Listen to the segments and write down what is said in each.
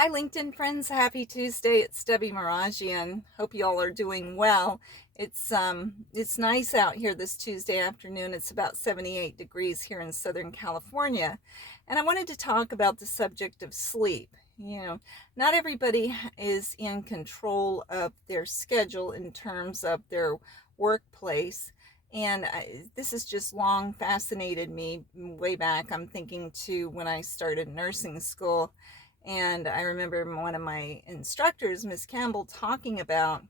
Hi, LinkedIn friends. Happy Tuesday. It's Debbie Marajian. Hope you all are doing well. It's nice out here this Tuesday afternoon. It's about 78 degrees here in Southern California. And I wanted to talk about the subject of sleep. Not everybody is in control of their schedule in terms of their workplace. And this has just long fascinated me way back. I'm thinking to when I started nursing school. And I remember one of my instructors, Miss Campbell, talking about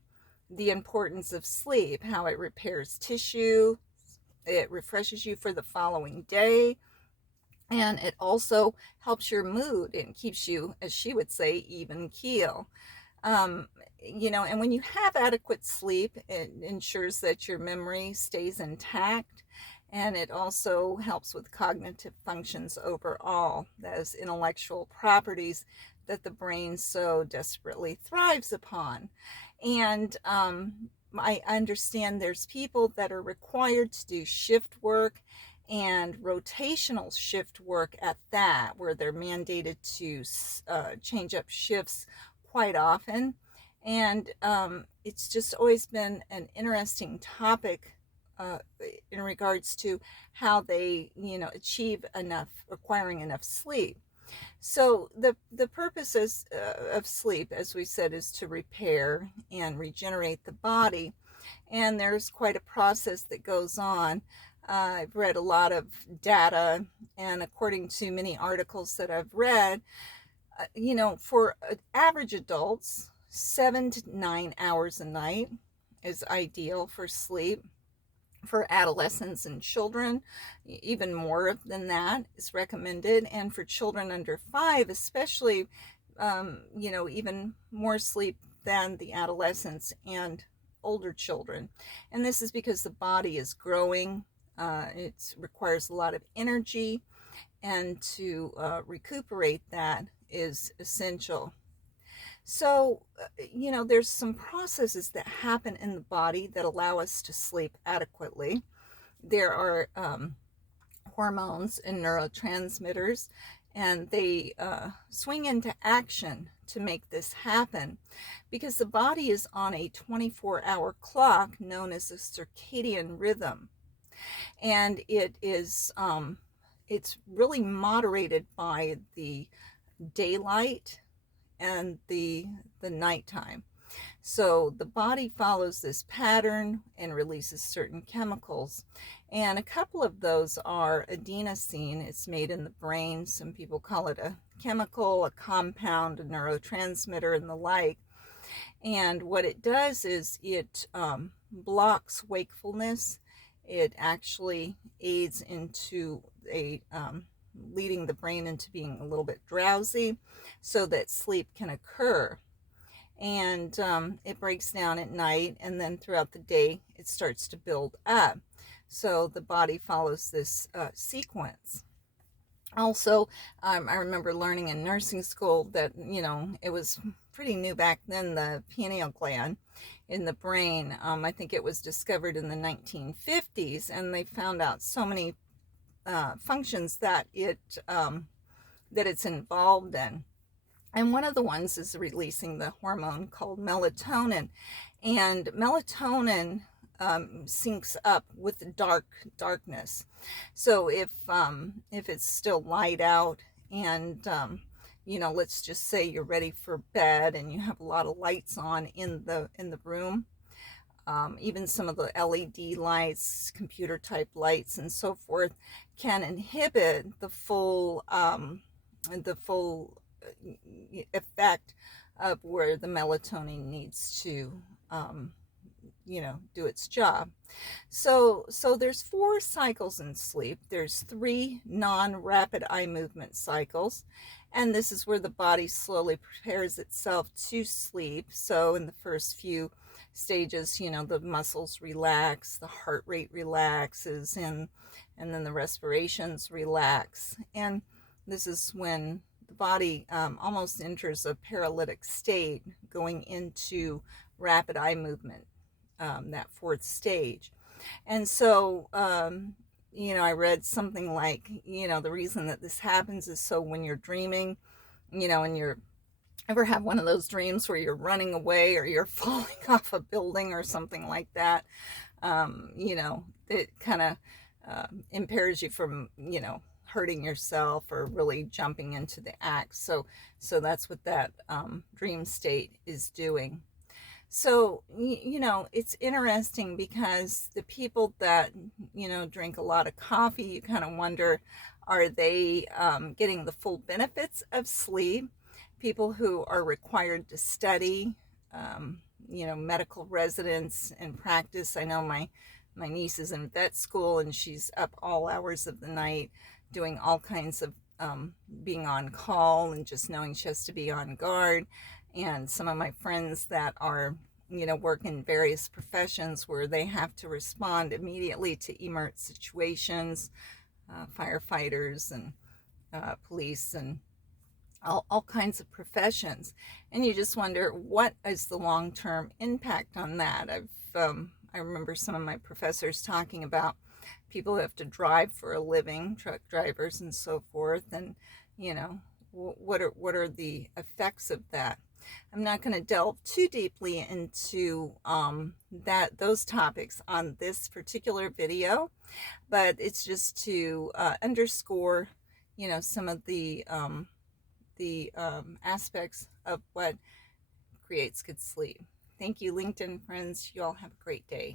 the importance of sleep, how it repairs tissue, it refreshes you for the following day, and it also helps your mood and keeps you, as she would say, even keel. Um, and when you have adequate sleep, it ensures that your memory stays intact, and it also helps with cognitive functions overall, those intellectual properties that the brain so desperately thrives upon. And I understand there's people that are required to do shift work and rotational shift work at that, where they're mandated to change up shifts quite often. And it's just always been an interesting topic uh, in regards to how they, achieve enough, requiring enough sleep. So the purposes of sleep, as we said, is to repair and regenerate the body. And there's quite a process that goes on. I've read a lot of data, and according to many articles that I've read, for average adults, 7 to 9 hours a night is ideal for sleep. For adolescents and children, even more than that is recommended. And for children under 5, especially, even more sleep than the adolescents and older children. And this is because the body is growing. It requires a lot of energy, and to recuperate that is essential. So, there's some processes that happen in the body that allow us to sleep adequately. There are hormones and neurotransmitters, and they swing into action to make this happen because the body is on a 24-hour clock known as a circadian rhythm. And it's really moderated by the daylight and the nighttime. So the body follows this pattern and releases certain chemicals. And a couple of those are adenosine. It's made in the brain. Some people call it a chemical, a compound, a neurotransmitter, and the like. And what it does is it blocks wakefulness. It actually aids into leading the brain into being a little bit drowsy so that sleep can occur. And it breaks down at night, and then throughout the day it starts to build up. So the body follows this sequence. Also, I remember learning in nursing school that, it was pretty new back then, the pineal gland in the brain. I think it was discovered in the 1950s, and they found out so many functions that it's involved in. And one of the ones is releasing the hormone called melatonin. And melatonin syncs up with darkness. So if it's still light out, and let's just say you're ready for bed and you have a lot of lights on in the room, even some of the LED lights, computer type lights, and so forth, can inhibit the full effect of where the melatonin needs to do its job. So there's 4 cycles in sleep. There's 3 non-rapid eye movement cycles, and this is where the body slowly prepares itself to sleep. So in the first few stages, the muscles relax, the heart rate relaxes, and then the respirations relax. And this is when the body almost enters a paralytic state, going into rapid eye movement, that 4th stage. And so, I read something like, the reason that this happens is so when you're dreaming, and you're ever have one of those dreams where you're running away or you're falling off a building or something like that? You know, it kind of impairs you from, you know, hurting yourself or really jumping into the act. So that's what that dream state is doing. So, you know, it's interesting because the people that, you know, drink a lot of coffee, you kind of wonder, are they getting the full benefits of sleep? People who are required to study, you know, medical residents and practice. I know my niece is in vet school and she's up all hours of the night doing all kinds of being on call and just knowing she has to be on guard. And some of my friends that are, you know, work in various professions where they have to respond immediately to emergency situations, firefighters and police and all kinds of professions. And you just wonder, what is the long-term impact on that? I remember some of my professors talking about people who have to drive for a living, truck drivers and so forth, and you know, what are the effects of that? I'm not going to delve too deeply into those topics on this particular video, but it's just to underscore, you know, some of the aspects of what creates good sleep. Thank you, LinkedIn friends. You all have a great day.